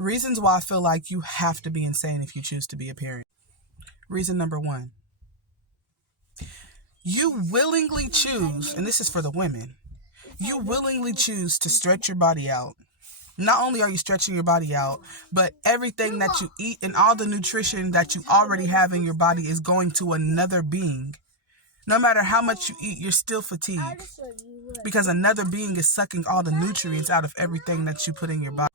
Reasons why I feel like you have to be insane if you choose to be a parent. Reason number one, you willingly choose, and this is for the women, you willingly choose to stretch your body out. Not only are you stretching your body out, but everything that you eat and all the nutrition that you already have in your body is going to another being. No matter how much you eat, you're still fatigued because another being is sucking all the nutrients out of everything that you put in your body.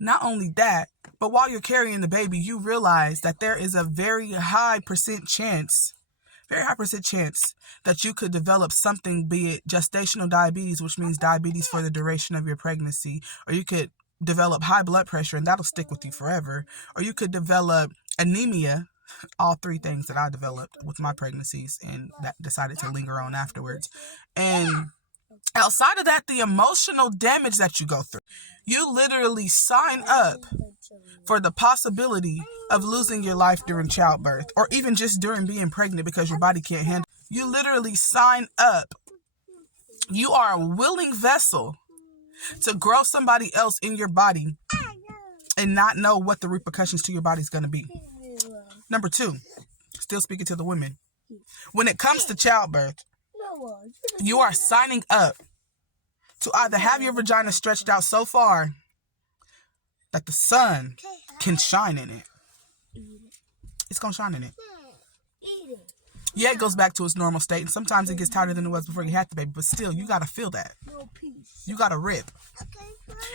Not only that, but while you're carrying the baby, you realize that there is a very high percent chance that you could develop something, be it gestational diabetes, which means diabetes for the duration of your pregnancy, or you could develop high blood pressure and that'll stick with you forever, or you could develop anemia, all three things that I developed with my pregnancies and that decided to linger on afterwards. And outside of that, the emotional damage that you go through, you literally sign up for the possibility of losing your life during childbirth or even just during being pregnant because your body can't handle it. You literally sign up. You are a willing vessel to grow somebody else in your body and not know what the repercussions to your body is going to be. Number two, still speaking to the women, when it comes to childbirth, you are signing up to either have your vagina stretched out so far that the sun can shine in it. It's going to shine in it. Yeah, it goes back to its normal state, and sometimes it gets tighter than it was before you had the baby, but still, you got to feel that. You got to rip.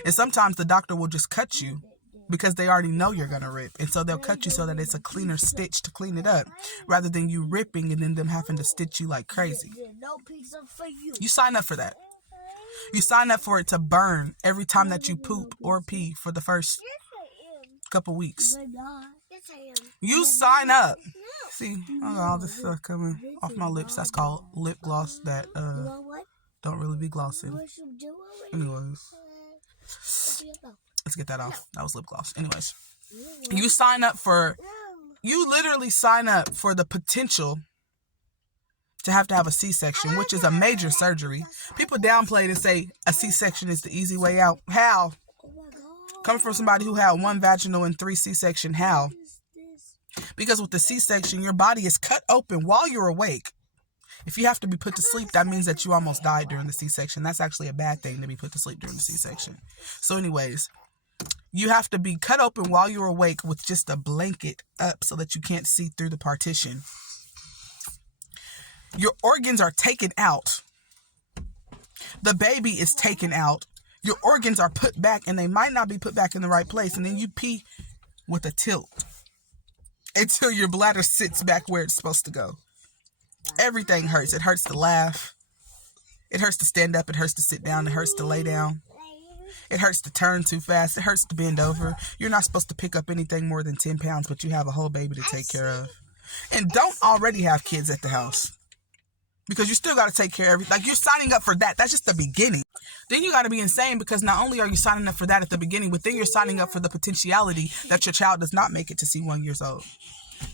And sometimes the doctor will just cut you because they already know you're going to rip. And so they'll cut you so that it's a cleaner stitch to clean it up rather than you ripping and then them having to stitch you like crazy. You sign up for that. You sign up for it to burn every time that you poop or pee for the first couple weeks. You sign up. See, I got all this stuff coming off my lips. That's called lip gloss that don't really be glossing. Anyways, let's get that off. That was lip gloss. Anyways, you literally sign up for the potential to have a C-section, which is a major surgery. People downplay it and say a C-section is the easy way out. How? Coming from somebody who had 1 vaginal and 3 C-section, how? Because with the C-section, your body is cut open while you're awake. If you have to be put to sleep, that means that you almost died during the C-section. That's actually a bad thing to be put to sleep during the C-section. So anyways, you have to be cut open while you're awake with just a blanket up so that you can't see through the partition. Your organs are taken out. The baby is taken out. Your organs are put back, and they might not be put back in the right place. And then you pee with a tilt until your bladder sits back where it's supposed to go. Everything hurts. It hurts to laugh. It hurts to stand up. It hurts to sit down. It hurts to lay down. It hurts to turn too fast. It hurts to bend over. You're not supposed to pick up anything more than 10 pounds, but you have a whole baby to take care of. And don't already have kids at the house, because you still got to take care of everything. Like, you're signing up for that. That's just the beginning. Then you got to be insane, because not only are you signing up for that at the beginning, but then you're signing up for the potentiality that your child does not make it to see 1 year old.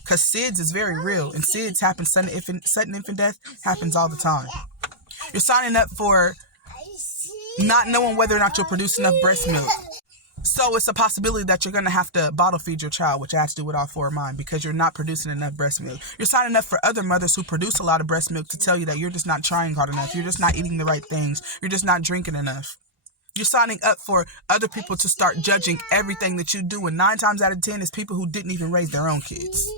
Because SIDS is very real, and SIDS happens, sudden infant death happens all the time. You're signing up for not knowing whether or not you'll produce enough breast milk. So it's a possibility that you're going to have to bottle feed your child, which I have to do with all 4 of mine, because you're not producing enough breast milk. You're signing up for other mothers who produce a lot of breast milk to tell you that you're just not trying hard enough. You're just not eating the right things. You're just not drinking enough. You're signing up for other people to start judging everything that you do. And 9 times out of 10 is people who didn't even raise their own kids,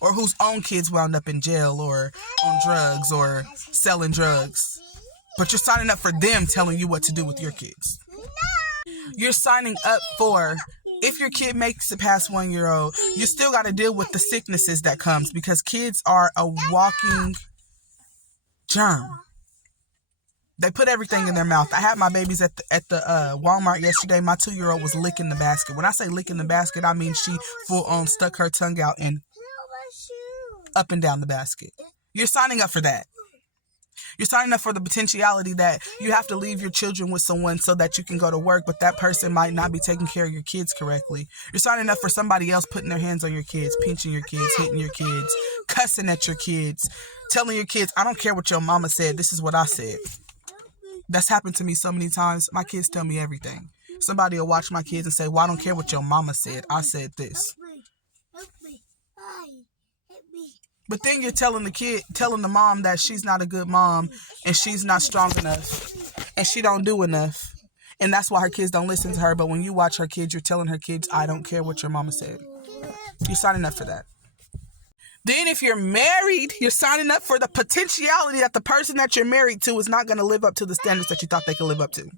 or whose own kids wound up in jail or on drugs or selling drugs. But you're signing up for them telling you what to do with your kids. You're signing up for, if your kid makes it past 1 year old, you still got to deal with the sicknesses that comes, because kids are a walking germ. They put everything in their mouth. I had my babies at the Walmart yesterday. My 2-year-old was licking the basket. When I say licking the basket, I mean she full on stuck her tongue out and up and down the basket. You're signing up for that. You're signing up for the potentiality that you have to leave your children with someone so that you can go to work, but that person might not be taking care of your kids correctly. You're signing up for somebody else putting their hands on your kids, pinching your kids, hitting your kids, cussing at your kids, telling your kids, I don't care what your mama said, this is what I said. That's happened to me so many times. My kids tell me everything. Somebody will watch my kids and say, well, I don't care what your mama said. I said this. But then you're telling the mom that she's not a good mom and she's not strong enough and she don't do enough. And that's why her kids don't listen to her. But when you watch her kids, you're telling her kids, I don't care what your mama said. You're signing up for that. Then if you're married, you're signing up for the potentiality that the person that you're married to is not going to live up to the standards that you thought they could live up to.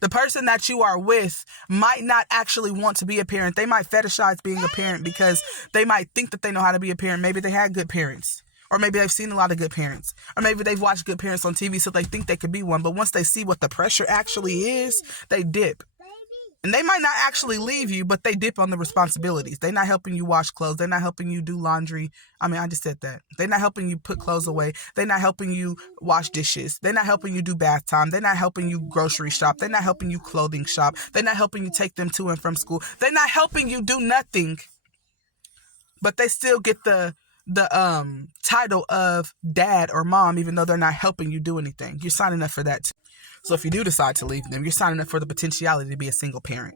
The person that you are with might not actually want to be a parent. They might fetishize being a parent because they might think that they know how to be a parent. Maybe they had good parents. Or maybe they've seen a lot of good parents. Or maybe they've watched good parents on TV, so they think they could be one. But once they see what the pressure actually is, they dip. And they might not actually leave you, but they dip on the responsibilities. They're not helping you wash clothes. They're not helping you do laundry. I mean, I just said that. They're not helping you put clothes away. They're not helping you wash dishes. They're not helping you do bath time. They're not helping you grocery shop. They're not helping you clothing shop. They're not helping you take them to and from school. They're not helping you do nothing. But they still get the title of dad or mom, even though they're not helping you do anything. You're signing up for that too. So if you do decide to leave them, you're signing up for the potentiality to be a single parent.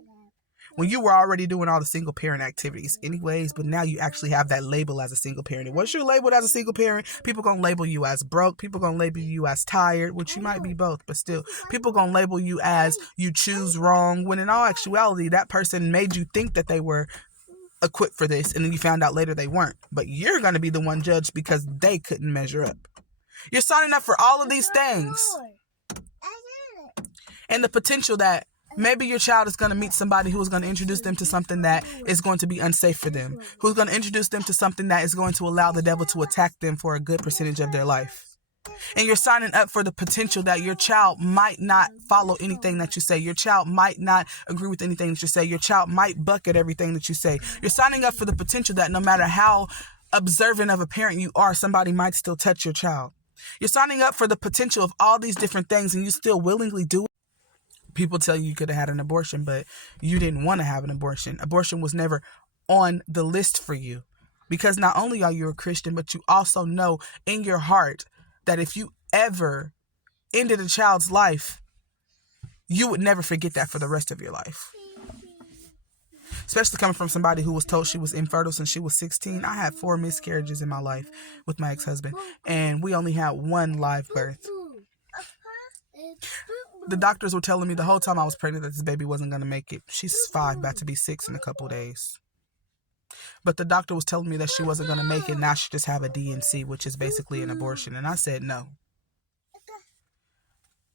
When you were already doing all the single parent activities anyways, but now you actually have that label as a single parent. And once you're labeled as a single parent, people going to label you as broke. People going to label you as tired, which you might be both, but still. People going to label you as you choose wrong, when in all actuality, that person made you think that they were equipped for this, and then you found out later they weren't. But you're going to be the one judged because they couldn't measure up. You're signing up for all of these things. And the potential that maybe your child is going to meet somebody who is going to introduce them to something that is going to be unsafe for them, who's going to introduce them to something that is going to allow the devil to attack them for a good percentage of their life. And you're signing up for the potential that your child might not follow anything that you say. Your child might not agree with anything that you say. Your child might buck at everything that you say. You're signing up for the potential that no matter how observant of a parent you are, somebody might still touch your child. You're signing up for the potential of all these different things, and you still willingly do it. People tell you could have had an abortion, but you didn't want to have an abortion. Abortion was never on the list for you, because not only are you a Christian, but you also know in your heart that if you ever ended a child's life, you would never forget that for the rest of your life. Especially coming from somebody who was told she was infertile since she was 16. I had 4 miscarriages in my life with my ex-husband, and we only had 1 live birth. The doctors were telling me the whole time I was pregnant that this baby wasn't going to make it. She's 5, about to be 6 in a couple of days. But the doctor was telling me that she wasn't going to make it, and I should just have a D&C, which is basically an abortion. And I said no.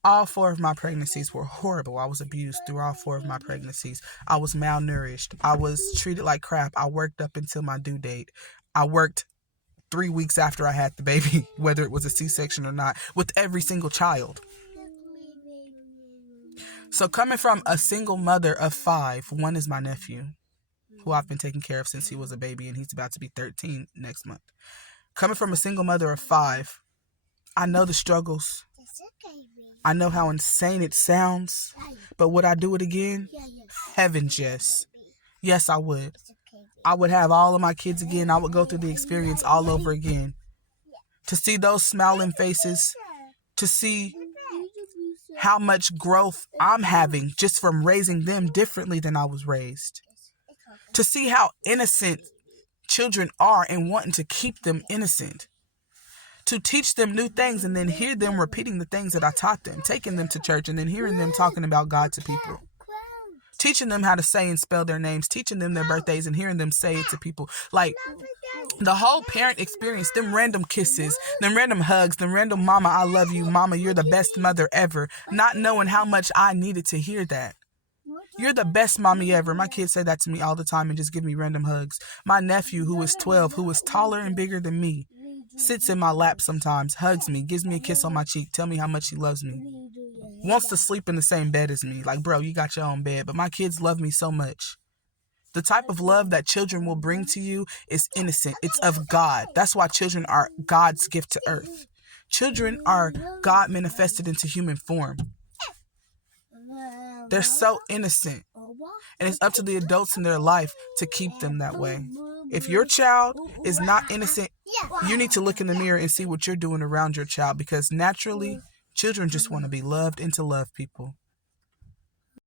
All 4 of my pregnancies were horrible. I was abused through all 4 of my pregnancies. I was malnourished. I was treated like crap. I worked up until my due date. I worked 3 weeks after I had the baby, whether it was a C-section or not, with every single child. So coming from a single mother of 5, 1 is my nephew, who I've been taking care of since he was a baby, and he's about to be 13 next month. Coming from a single mother of 5, I know the struggles. I know how insane it sounds, but would I do it again? Heavens, yes. Yes, I would. I would have all of my kids again. I would go through the experience all over again. To see those smiling faces, to see how much growth I'm having just from raising them differently than I was raised. To see how innocent children are and wanting to keep them innocent. To teach them new things and then hear them repeating the things that I taught them. Taking them to church and then hearing them talking about God to people. Teaching them how to say and spell their names. Teaching them their birthdays and hearing them say it to people. Like, the whole parent experience, them random kisses, them random hugs, them random mama, I love you, mama, you're the best mother ever. Not knowing how much I needed to hear that. You're the best mommy ever. My kids say that to me all the time and just give me random hugs. My nephew, who is 12, who is taller and bigger than me, sits in my lap sometimes, hugs me, gives me a kiss on my cheek, tell me how much he loves me. Wants to sleep in the same bed as me. Like, bro, you got your own bed. But my kids love me so much. The type of love that children will bring to you is innocent. It's of God. That's why children are God's gift to earth. Children are God manifested into human form. They're so innocent. And it's up to the adults in their life to keep them that way. If your child is not innocent, you need to look in the mirror and see what you're doing around your child, because naturally, children just want to be loved and to love people.